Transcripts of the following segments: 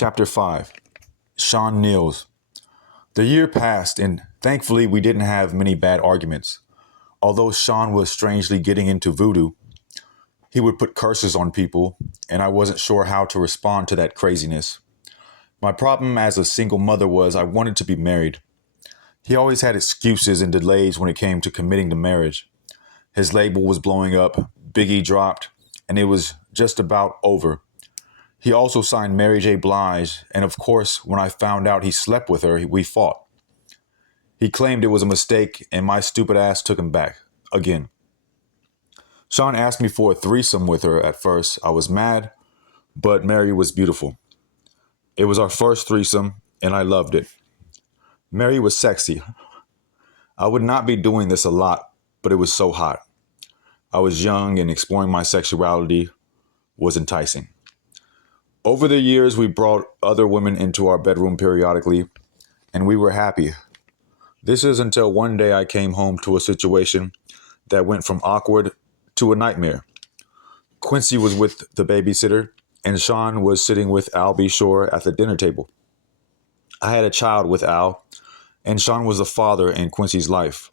Chapter 5. Sean Kneels. The year passed, and thankfully we didn't have many bad arguments. Although Sean was strangely getting into voodoo, he would put curses on people, and I wasn't sure how to respond to that craziness. My problem as a single mother was I wanted to be married. He always had excuses and delays when it came to committing to marriage. His label was blowing up, b.i.g dropped, and it was just about over. He also signed Mary J. Blige, and of course, when I found out he slept with her, we fought. He claimed it was a mistake, and my stupid ass took him back. Again. Sean asked me for a threesome with her at first. I was mad, but Mary was beautiful. It was our first threesome, and I loved it. Mary was sexy. I would not be doing this a lot, but it was so hot. I was young, and exploring my sexuality was enticing. Over the years, we brought other women into our bedroom periodically, and we were happy. This is until one day I came home to a situation that went from awkward to a nightmare. Quincy was with the babysitter, and Sean was sitting with Al B. Shore at the dinner table. I had a child with Al, and Sean was the father in Quincy's life.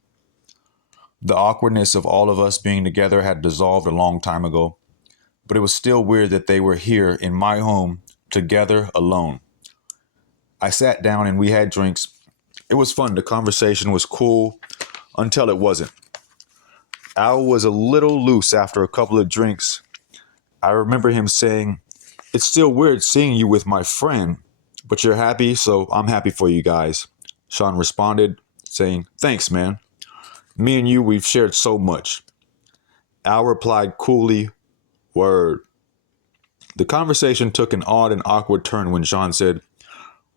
The awkwardness of all of us being together had dissolved a long time ago, but it was still weird that they were here in my home, together, alone. I sat down and we had drinks. It was fun. The conversation was cool until it wasn't. Al was a little loose after a couple of drinks. I remember him saying, "It's still weird seeing you with my friend, but you're happy, so I'm happy for you guys." Sean responded, saying, "Thanks, man. Me and you, we've shared so much." Al replied coolly, "Word." The conversation took an odd and awkward turn when Sean said,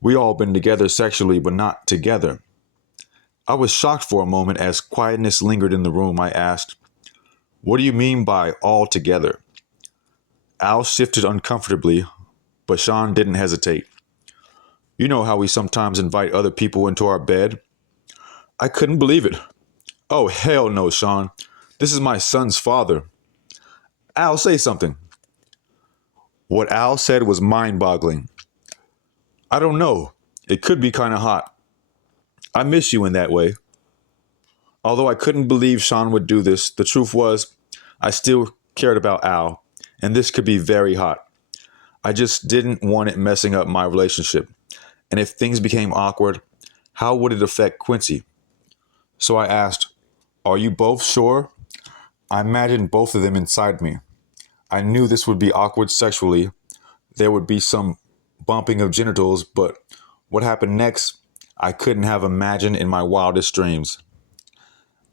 "We all been together sexually, but not together." I was shocked for a moment as quietness lingered in the room. I asked, "What do you mean by all together?" Al shifted uncomfortably, but Sean didn't hesitate. "You know how we sometimes invite other people into our bed?" I couldn't believe it. "Oh, hell no, Sean. This is my son's father." "Al, say something." What Al said was mind-boggling. "I don't know. It could be kind of hot. I miss you in that way." Although I couldn't believe Sean would do this, the truth was I still cared about Al, and this could be very hot. I just didn't want it messing up my relationship. And if things became awkward, how would it affect Quincy? So I asked, "Are you both sure?" I imagined both of them inside me. I knew this would be awkward sexually. There would be some bumping of genitals, but what happened next, I couldn't have imagined in my wildest dreams.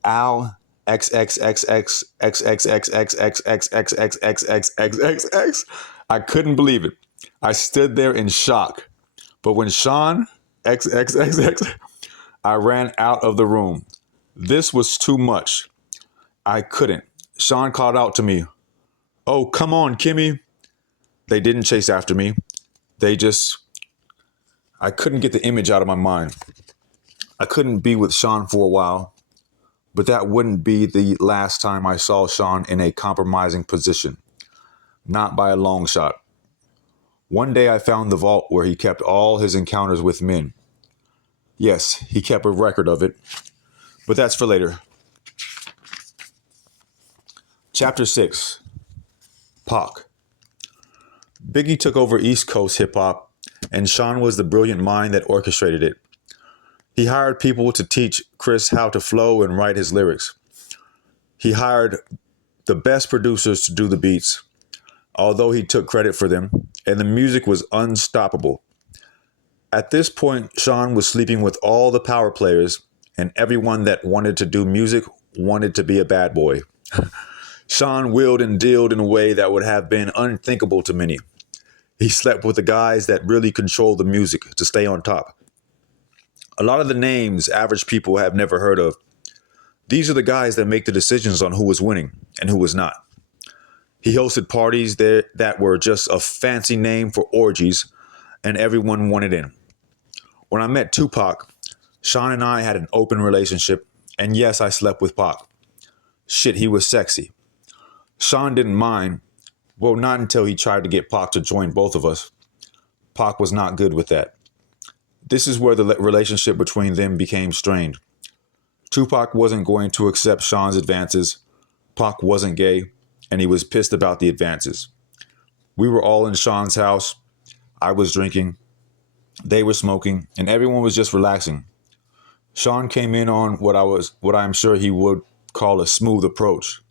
Al XXXXXXXXXXXXXXXXXXX. I couldn't believe it. I stood there in shock. But when Sean XXXX, I ran out of the room. This was too much. I couldn't. Sean called out to me, "Oh, come on, Kimmy." They didn't chase after me. I couldn't get the image out of my mind. I couldn't be with Sean for a while, but that wouldn't be the last time I saw Sean in a compromising position. Not by a long shot. One day I found the vault where he kept all his encounters with men. Yes, he kept a record of it, but that's for later. Chapter 6. Pac. b.i.g took over East Coast hip-hop, and Sean was the brilliant mind that orchestrated it. He hired people to teach Chris how to flow and write his lyrics. He hired the best producers to do the beats, although he took credit for them, and the music was unstoppable. At this point, Sean was sleeping with all the power players, and everyone that wanted to do music wanted to be a bad boy. Sean wheeled and dealed in a way that would have been unthinkable to many. He slept with the guys that really controlled the music to stay on top. A lot of the names average people have never heard of. These are the guys that make the decisions on who was winning and who was not. He hosted parties there that were just a fancy name for orgies, and everyone wanted in. When I met Tupac, Sean and I had an open relationship, and yes, I slept with Pac. Shit, he was sexy. Sean didn't mind. Well, not until he tried to get Pac to join both of us. Pac was not good with that. This is where the relationship between them became strained. Tupac wasn't going to accept Sean's advances. Pac wasn't gay, and he was pissed about the advances. We were all in Sean's house. I was drinking. They were smoking, and everyone was just relaxing. Sean came in on what I'm sure he would call a smooth approach.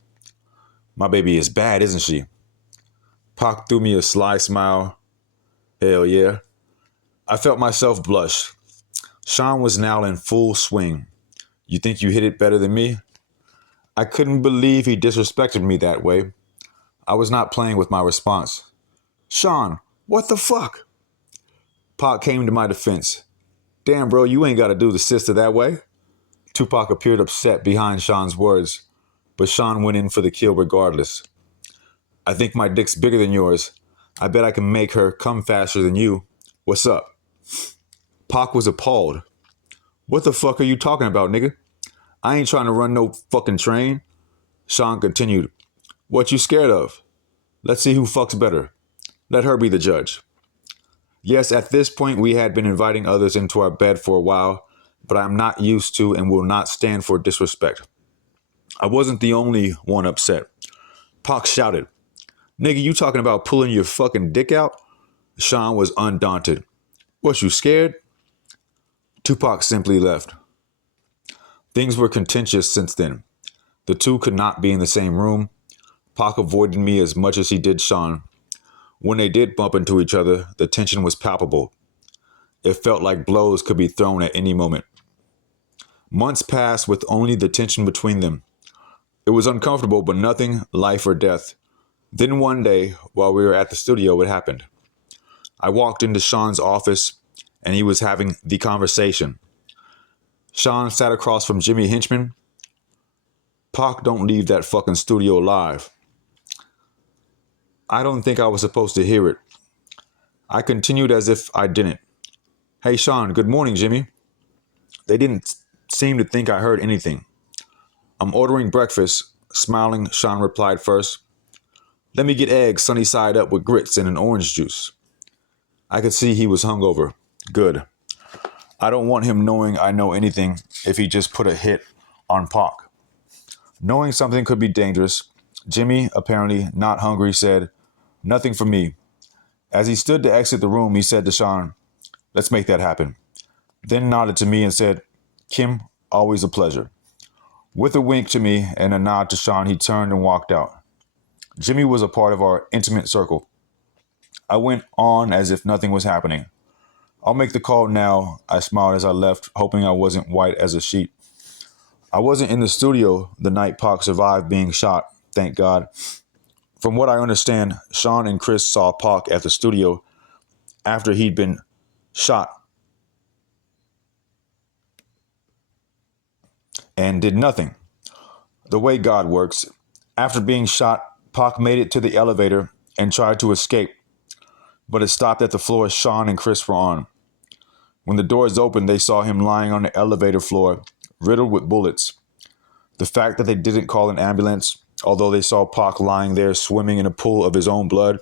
My baby is bad, isn't she? Pac threw me a sly smile. Hell yeah. I felt myself blush. Sean was now in full swing. You think you hit it better than me? I couldn't believe he disrespected me that way. I was not playing with my response. Sean, what the fuck? Pac came to my defense. Damn, bro, you ain't got to do the sister that way. Tupac appeared upset behind Sean's words, but Sean went in for the kill regardless. I think my dick's bigger than yours. I bet I can make her come faster than you. What's up? Pac was appalled. What the fuck are you talking about, nigga? I ain't trying to run no fucking train. Sean continued. What you scared of? Let's see who fucks better. Let her be the judge. Yes, at this point we had been inviting others into our bed for a while, but I'm not used to and will not stand for disrespect. I wasn't the only one upset. Pac shouted, Nigga, you talking about pulling your fucking dick out? Sean was undaunted. Was you scared? Tupac simply left. Things were contentious since then. The two could not be in the same room. Pac avoided me as much as he did Sean. When they did bump into each other, the tension was palpable. It felt like blows could be thrown at any moment. Months passed with only the tension between them. It was uncomfortable, but nothing life or death. Then one day, while we were at the studio, it happened. I walked into Sean's office, and he was having the conversation. Sean sat across from Jimmy Hinchman. Pac don't leave that fucking studio alive. I don't think I was supposed to hear it. I continued as if I didn't. Hey, Sean, good morning, Jimmy. They didn't seem to think I heard anything. I'm ordering breakfast. Smiling, Sean replied first. Let me get eggs sunny side up with grits and an orange juice. I could see he was hungover. Good. I don't want him knowing I know anything if he just put a hit on Pac. Knowing something could be dangerous, Jimmy, apparently not hungry, said, Nothing for me. As he stood to exit the room, he said to Sean, Let's make that happen. Then nodded to me and said, Kim, always a pleasure. With a wink to me and a nod to Sean, he turned and walked out. Jimmy was a part of our intimate circle. I went on as if nothing was happening. I'll make the call now, I smiled as I left, hoping I wasn't white as a sheet. I wasn't in the studio the night Pac survived being shot, thank God. From what I understand, Sean and Chris saw Pac at the studio after he'd been shot and did nothing. The way God works, after being shot, Pac made it to the elevator and tried to escape, but it stopped at the floor Sean and Chris were on. When the doors opened, they saw him lying on the elevator floor, riddled with bullets. The fact that they didn't call an ambulance, although they saw Pac lying there swimming in a pool of his own blood,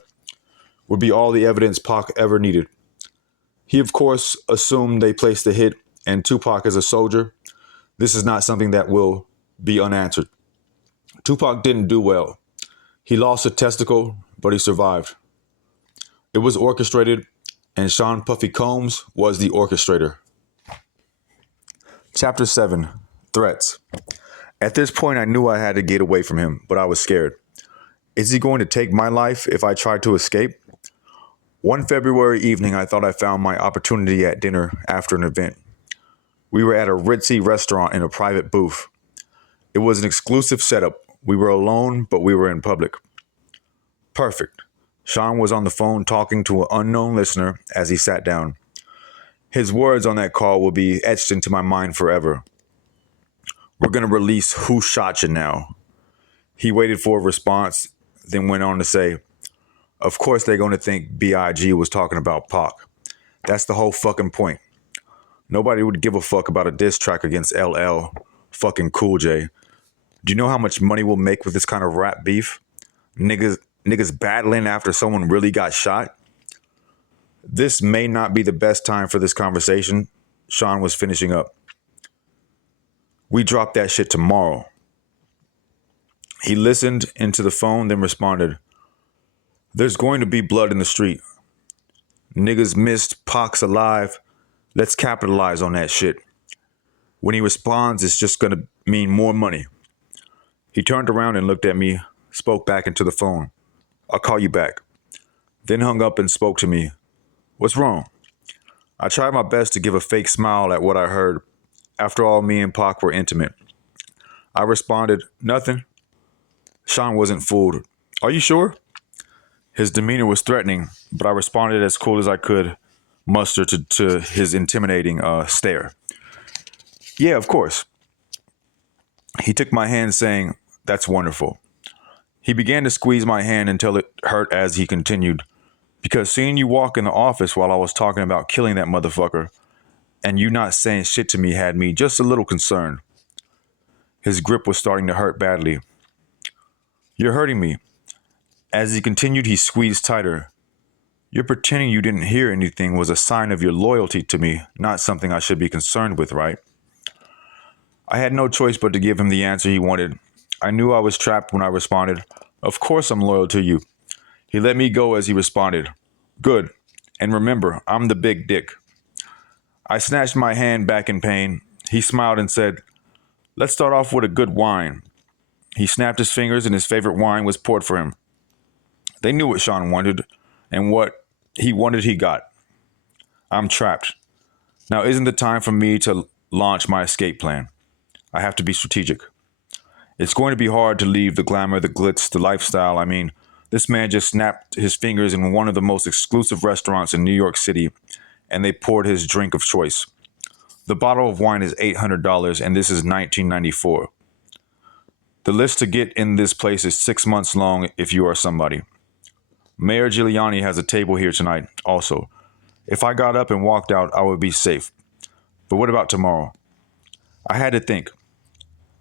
would be all the evidence Pac ever needed. He, of course, assumed they placed the hit, and Tupac as a soldier, this is not something that will be unanswered. Tupac didn't do well. He lost a testicle, but he survived. It was orchestrated, and Sean Puffy Combs was the orchestrator. Chapter 7, Threats. At this point, I knew I had to get away from him, but I was scared. Is he going to take my life if I tried to escape? One February evening, I thought I found my opportunity at dinner after an event. We were at a ritzy restaurant in a private booth. It was an exclusive setup. We were alone, but we were in public. Perfect. Sean was on the phone talking to an unknown listener as he sat down. His words on that call will be etched into my mind forever. We're going to release Who Shot You now. He waited for a response, then went on to say, of course they're going to think b.i.g was talking about Pac. That's the whole fucking point. Nobody would give a fuck about a diss track against LL, fucking Cool J. Do you know how much money we'll make with this kind of rap beef? Niggas battling after someone really got shot? This may not be the best time for this conversation. Sean was finishing up. We drop that shit tomorrow. He listened into the phone, then responded, there's going to be blood in the street. Niggas missed, Pac's alive. Let's capitalize on that shit. When he responds, it's just gonna mean more money. He turned around and looked at me, spoke back into the phone. I'll call you back. Then hung up and spoke to me. What's wrong? I tried my best to give a fake smile at what I heard. After all, me and Pac were intimate. I responded, nothing. Sean wasn't fooled. Are you sure? His demeanor was threatening, but I responded as cool as I could muster to his intimidating stare. Yeah, of course. He took my hand saying, that's wonderful. He began to squeeze my hand until it hurt as he continued, because seeing you walk in the office while I was talking about killing that motherfucker and you not saying shit to me had me just a little concerned. His grip was starting to hurt badly. You're hurting me. As he continued, he squeezed tighter. You're pretending you didn't hear anything was a sign of your loyalty to me, not something I should be concerned with, right? I had no choice but to give him the answer he wanted. I knew I was trapped when I responded, of course I'm loyal to you. He let me go as he responded, good. And remember, I'm the big dick. I snatched my hand back in pain. He smiled and said, let's start off with a good wine. He snapped his fingers and his favorite wine was poured for him. They knew what Sean wanted, and what he wanted he got. I'm trapped. Now isn't the time for me to launch my escape plan. I have to be strategic. It's going to be hard to leave the glamour, the glitz, the lifestyle. I mean, this man just snapped his fingers in one of the most exclusive restaurants in New York City, and they poured his drink of choice. The bottle of wine is $800, and this is 1994. The list to get in this place is 6 months long if you are somebody. Mayor Giuliani has a table here tonight also. If I got up and walked out, I would be safe. But what about tomorrow? I had to think.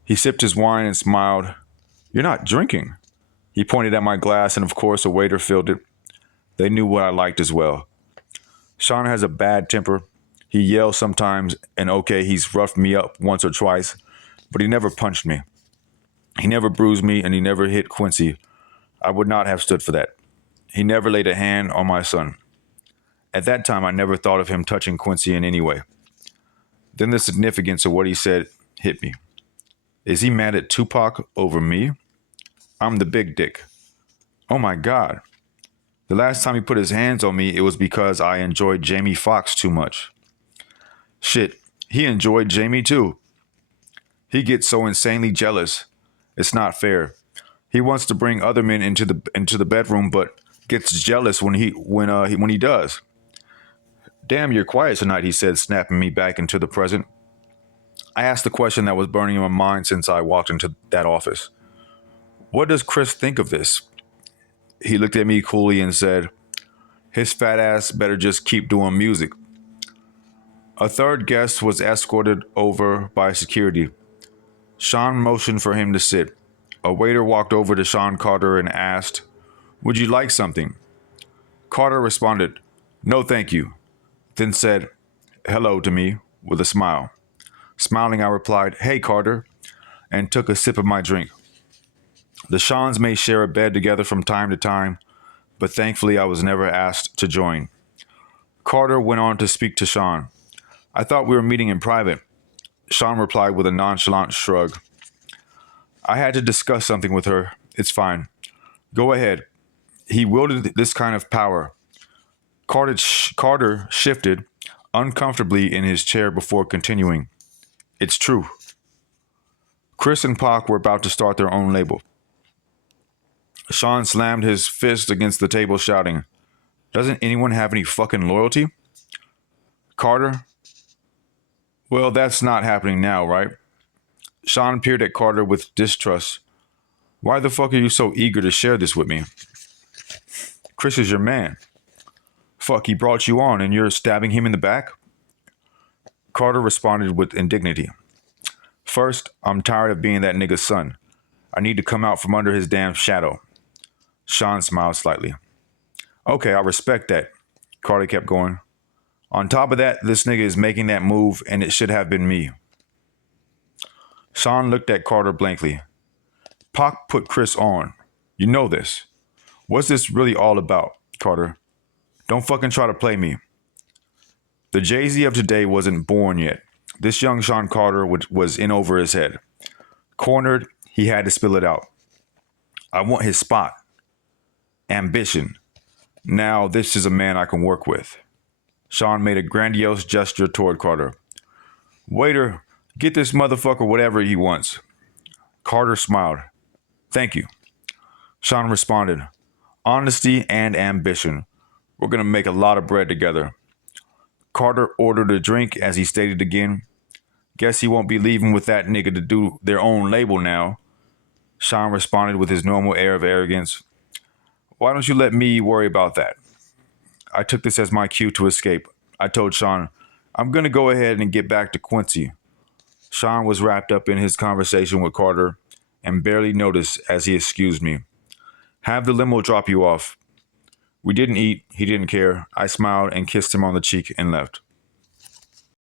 He sipped his wine and smiled. You're not drinking. He pointed at my glass, and of course a waiter filled it. They knew what I liked as well. Sean has a bad temper. He yells sometimes, and okay, he's roughed me up once or twice, but he never punched me. He never bruised me, and he never hit Quincy. I would not have stood for that. He never laid a hand on my son. At that time, I never thought of him touching Quincy in any way. Then the significance of what he said hit me. Is he mad at Tupac over me? I'm the big dick. Oh my God. The last time he put his hands on me, it was because I enjoyed Jamie Foxx too much. Shit, he enjoyed Jamie too. He gets so insanely jealous. It's not fair. He wants to bring other men into the bedroom, but gets jealous when he does. Damn, you're quiet tonight, he said, snapping me back into the present. I asked the question that was burning in my mind since I walked into that office. What does Chris think of this? He looked at me coolly and said, his fat ass better just keep doing music. A third guest was escorted over by security. Sean motioned for him to sit. A waiter walked over to Sean Carter and asked, would you like something? Carter responded, no thank you, then said, hello to me with a smile. Smiling, I replied, hey Carter, and took a sip of my drink. The Seans may share a bed together from time to time, but thankfully I was never asked to join. Carter went on to speak to Sean. I thought we were meeting in private. Sean replied with a nonchalant shrug. I had to discuss something with her. It's fine. Go ahead. He wielded this kind of power. Carter shifted uncomfortably in his chair before continuing. It's true. Chris and Pac were about to start their own label. Sean slammed his fist against the table, shouting, doesn't anyone have any fucking loyalty? Carter? Well, that's not happening now, right? Sean peered at Carter with distrust. Why the fuck are you so eager to share this with me? Chris is your man. Fuck, he brought you on and you're stabbing him in the back? Carter responded with indignity. First, I'm tired of being that nigga's son. I need to come out from under his damn shadow. Sean smiled slightly. Okay, I respect that. Carter kept going. On top of that, this nigga is making that move, and it should have been me. Sean looked at Carter blankly. Pac put Chris on. You know this. What's this really all about, Carter? Don't fucking try to play me. The Jay-Z of today wasn't born yet. This young Sean Carter was in over his head. Cornered, he had to spill it out. I want his spot. Ambition. Now this is a man I can work with. Sean made a grandiose gesture toward Carter. Waiter, get this motherfucker whatever he wants. Carter smiled. Thank you. Sean responded. Honesty and ambition. We're going to make a lot of bread together. Carter ordered a drink as he stated again. Guess he won't be leaving with that nigga to do their own label now. Sean responded with his normal air of arrogance. Why don't you let me worry about that? I took this as my cue to escape. I told Sean, I'm going to go ahead and get back to Quincy. Sean was wrapped up in his conversation with Carter and barely noticed as he excused me. Have the limo drop you off. We didn't eat. He didn't care. I smiled and kissed him on the cheek and left.